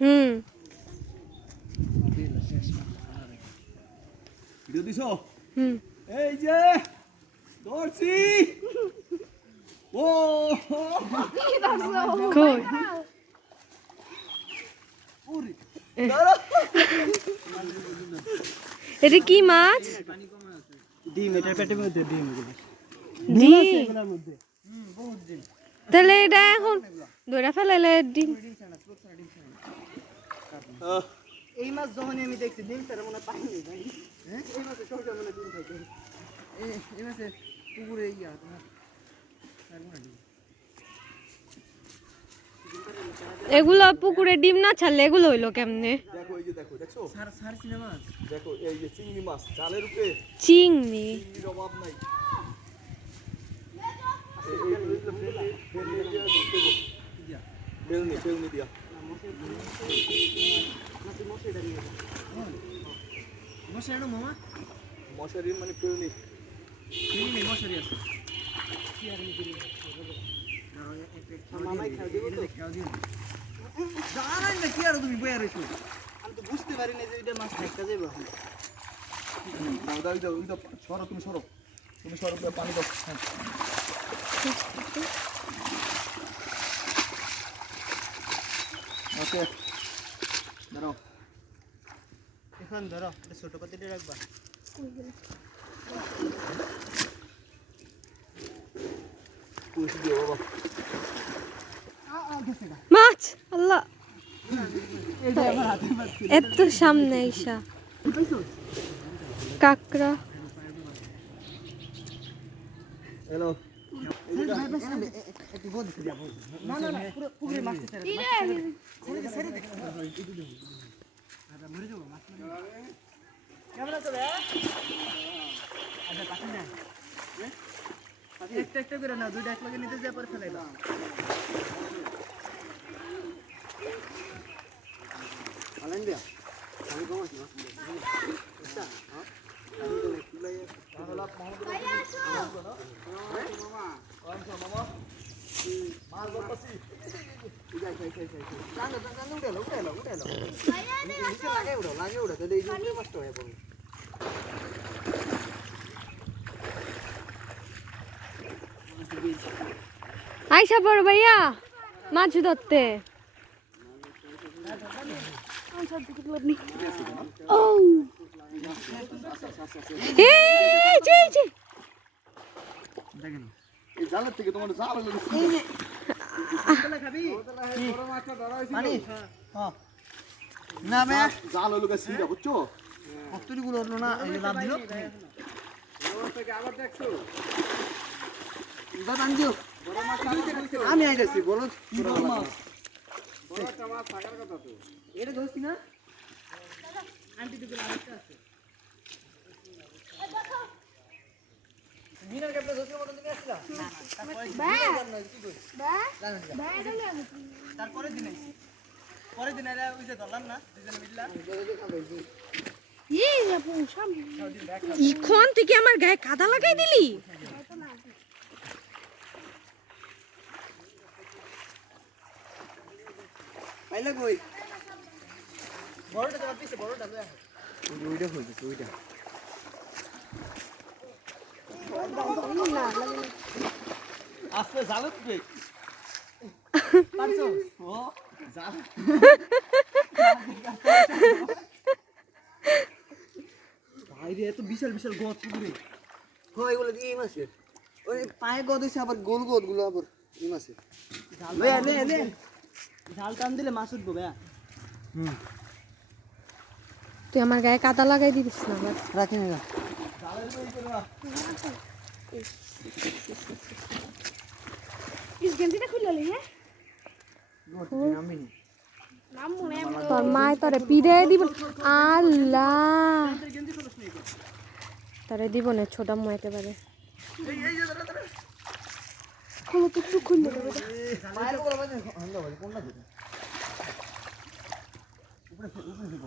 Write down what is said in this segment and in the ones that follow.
হুম video দিছো? হুম এই যে ধরছি। ও কই এটা কি মাছ? ডিম, এটার পেটের মধ্যে ডিম এগুলো। ডিম? এগুলোর মধ্যে বহুত ডিম। তাহলে এটা এখন ধরে ফেলাইলে ডিম। এই মাছ যখনই আমি দেখছি ডিম ছাড়া মনে হয় পাইনি ভাই। হ্যাঁ এই মাছে সবসময় মনে হয় ডিম থাকে। এই মাছে পুকুরে ইয়া তোমার এগুলো পুকুরে ডিম না ছাড়লে এগুলো হইলো কেমনে? দেখো এই যে দেখো দেখছো? সার সিনেমা দেখো এই যে চিংড়ি মাছ জালের উপরে, চিংড়ি। চিংড়ির অভাব নাই। ফেলনি দিয়া মশারি না মামা? মশারি মানে ফেলনি। চিনি নেই, মশারি আছে। মামাই খাওয়া দিব তো? খাওয়া দিব। জানাই না কি আর তুমি বইয়া রইছো? আমি তো বুঝতে পারি না যে এটা মাছ থাকতে যাবে এখন। দাও দাও দাও দাও, সরো তুমি সরো, তুমি সরো, পানি দাও। হ্যাঁ ওকে দাঁড়াও। এখন ধরো এটা ছোট পাতিটা রাখবা। কুচি দিও বাবা। মাছ আল্লাহ এত সামনে আইসা কাকড়া। হ্যালো একটু বল দিতে যাবো। না না না পুরো পুকুরে মাছ ছেড়ে দে। ছেড়ে দে। আচ্ছা মরে যাবো মাছ। কেমন আছো রে? আচ্ছা পাঠিয়ে দেন। একটা একটা করে না, দুইটা এক লগে নিতে যা পরে ফেলাইবা। আলেন দিয়া আমি কম আছি মাছ। আচ্ছা হ্যাঁ আমি তো তুলাই বাংলা মোহাম্মদ মামা মামা মাছ ধরতাছি। যাই টাঙ্গা উঠালো নিচে লাগে উঠো তাহলে এই যে মাছটা হয়ে পড়বে। আইসা পড়ো ভাইয়া মাছ ধরতে। ও এই যে দেখেন এই জালের থেকে তোমার জাল হলো খাবি বড় মাছটা ধরা হইছিল হ্যাঁ না বে জাল হলো গা সিরা, বুঝছো? কতটি গুলো হলো না এই লাভ দিল থেকে আবার দেখছো দাদা আনজিও আমি আইতাছি বলো কি বড় মাছ বড়টা মাছ থাকার কথা তো। এটা ধরছি না আন্টি দিকে আরেকটা আছে মিনার কাপড় ধরছি মত তুমি আসলা না তারপরে দিন পরের দিন এরা ওই যে ধরলাম না দুজনে মিললা ইখন তুই কি আমার গায়ে কাদা লাগাই দিলি? পাইলা কই বড়টা তোমার পিছে বড়টা লয়া ওইটা হইছে ওইটা আস্তে জালে তুই পারছো ও জাল ভাইরে এত বিশাল বিশাল গদ পুকুরে হয় এগুলো দিয়ে এই মাছের ওই পায়ে গদ হইছে আবার গোল গোল গুলো আবার এই মাছের ভাইয়া নে ঝাল টান দিলে মাছ উঠবো ভাইয়া তুই আমার গায়ে কাদা লাগাই দিস না আবার। রাখেন না তোর মায় তোরে পিড়ে দিব। আল্লাহ তোরে দিব না ছোট মো একেবারে। মায়ের বলা মানে হাঙ্গা ভাই কোনটা দিতে উপরে দিব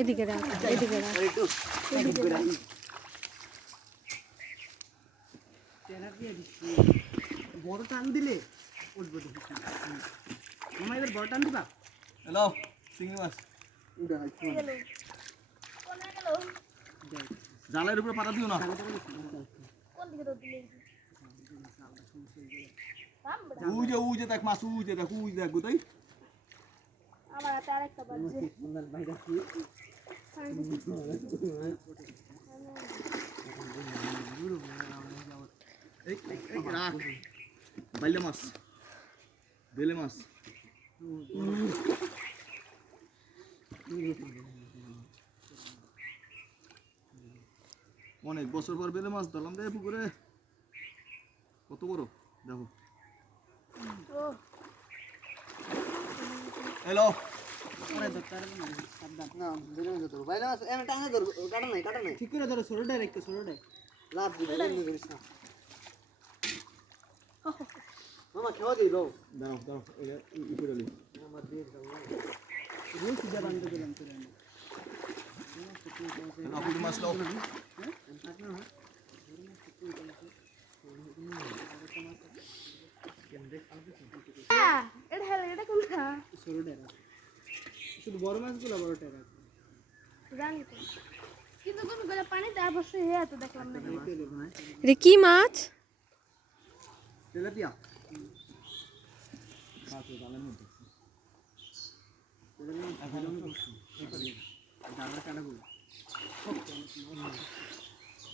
এদিকে রাখ এদিকে রাখ। একটু এদিকে রাখি তেলা দিয়ে দিচ্ছি বড় টান দিলে উঠবে মামা এবার বড় টান দিবা হ্যালো চিংড়ি মাছ উড়া আইছো জালের উপরে পাতা দিও না ওই যে দেখ মাছ ওই যে দেখ গোদাই আমার হাতে আরেকটা বাজছে বন্দার বাইরে কি এই রাখ বাইলে মাছ বেলে মাছ অনেক বছর পর বেলে মাছ ধরলাম রে পুকুরে কত বড় দেখো হ্যালো আরে দত্তার সাবধান না বেলে না ধরো বাইরে আছে এনে টানা ধরো কাটা নাই ঠিক করে ধরো সরো ডাইরেক্ট সরো ডাই লাভ দিবে এমনি করিস না মামা খাওয়া দিই লো দাঁড়াও এটা ই করে লি আমার দিয়ে দাও রোজ সিধা বান্ধ দিলাম তোরে আপুর মাছ লাও এটা হেলে এটা কোনটা সরো ডাই শুধু বড় মাছগুলো বড়টাই রাখো জানি তো কিন্তু তুমি গলা পানি দেওয়ার বসে হে তো দেখলাম না এটা কি মাছ? তেলাপিয়া মাছ জালের মধ্যে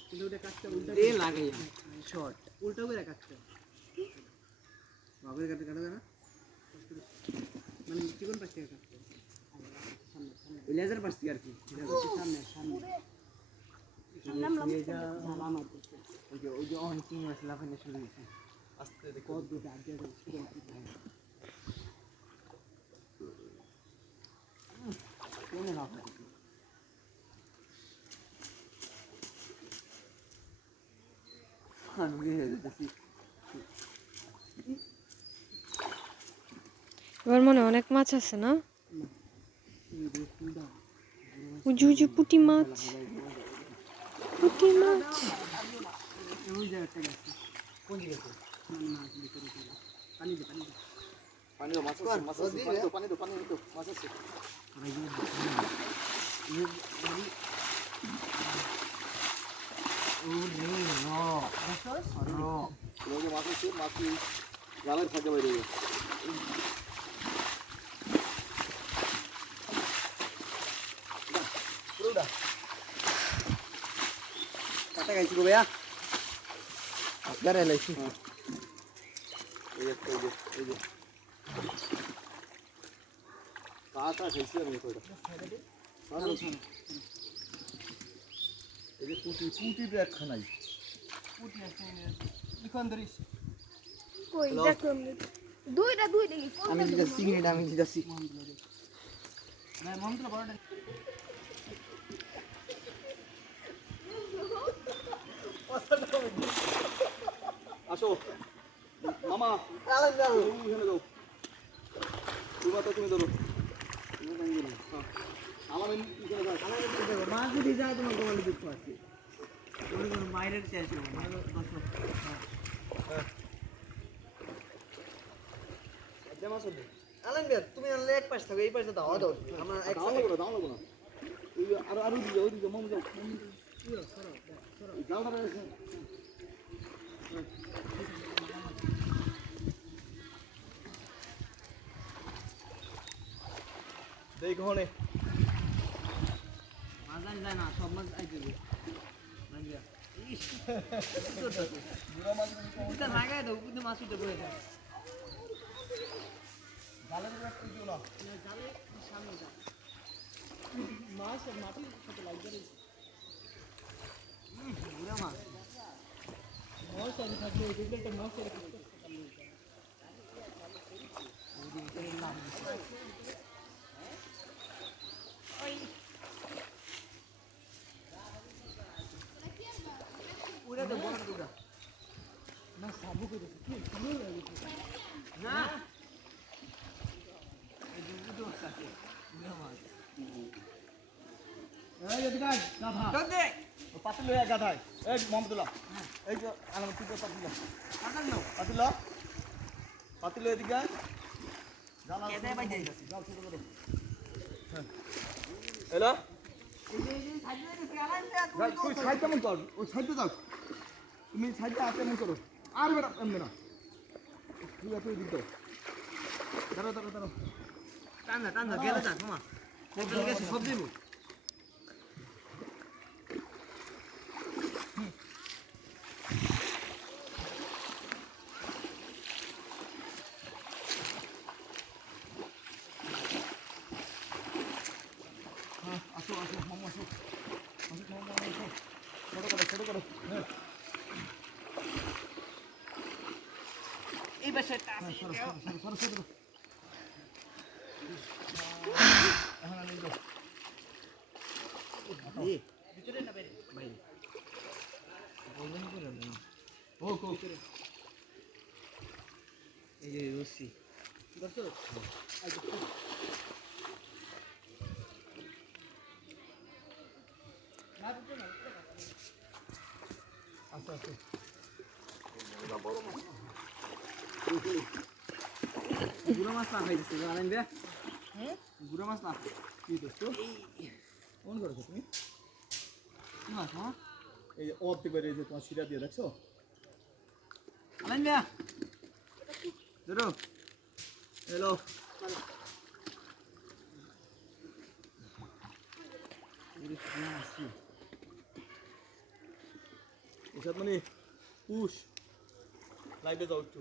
কিন্তু ওটা কাটতে উল্টা লাগাই শর্ট উল্টা করে কাটতে বাবুর কাটে কাটা না মানে চিকন পাশ থেকে কাটতে ওই লেজার পাশ থেকে আর কি সামনে ওই যে অন কিং মাছ লাফানো শুরু হয়েছে আস্তে দেখো কত দুটো আগে কোনে লাফা এবার মনে হয় অনেক মাছ আছে না? উজু উজু পুঁটি মাছ ওই জায়গাটা গেছে কোন জায়গাতে মাছ ভিতরে পানি দে পানি দাও মাছ আছে পানি দাও মাছ আছে মাছ আছে মাছ জালের ফাঁকে বাইরে গেছে কাটা গাইছি গো ভাইয়া গারে লাইছি এই যে কাটা খাইছি আমি কয়টা এই যে পুটি ব্যাগ খানাই পুটি আছে এখন ধরিস কই দেখো দুইটা দেখি আমি যেটা সিগনেট আমি দিতাছি না মন্ত্র বড়টা আসো মামা আলাদা যাও এখানে যাও তুমি ধরো আলামিন এখানে যাও মাছ যদি যায় তোমার গোমালি দুঃখ আছে মায়ের চাইছো মায়ের দর্শক আলান ভাই তুমি আনলে এক পাশ থাকো এই পাশে দাও দাও আমরা এক সাইড দাও না ওই আরো দিকে মামু যাও যাও না দেখ হনে মাছ যায় না সব মাছ আই দেবে ভাইয়া ইস বুড়া মাছ ওটা লাগাই দাও কিন্তু মাছ উঠে পড়ে যায় জালের উপরে দিও না জালে সামনে যা মাছ আর মাটির সাথে লাগবে রে বুড়া মাছ মাছ আমি থাকলে এই দিকটা মাছ এর পুরা তো বড় পুরা না সাবু করে কি সামনে না এই দুটো কাছে বুড়া মাছ এই যে দিগাই গাধা দে পাতিল লয়ে গাধায় এই মোহাম্মদুল্লাহ এই যে আলামিন তুই পাতিল কাটাল নাও পাতিল লয়ে দিগা জাল আর কেটে বাইতে গেছে। জাল ছোট করো। হ্যাঁ এলো এই যে সাইডে গেছে আলাইন ভাই তুই সাইড কেমন কর ওই সাইডে যাও তুমি সাইডে হাতে এমন করো আর বেটা এমনি না তুই এত দিক দাও দাঁড়াও দাঁড়াও দাঁড়াও টান গেলে যাক মামা গেলে গেছে সব দেব হ্যাঁ আসো আসো মামা আসো আসো মামা আসো ছোট করো হ্যাঁ এই পাশে হ্যাঁ সরো সরো সরো সরো হ্যাঁ নিয়ে যাও এই ভিতরে না বাইরে বাইরে বলবেন করে না ও কো এই যে রসি দেখছো আচ্ছা আচ্ছা গুড়া মাছ না খাইছে জানেন রে গুড়া মাছ না কি দেখছো কোন করেছো তুমি কি মাছ মা এই যে অর্ধেক বেরিয়ে যে তোমার শিরা দিয়ে দেখছো আলাইন রে ধরো হ্যালো এসব মানে পুষ লাইভে যাও একটু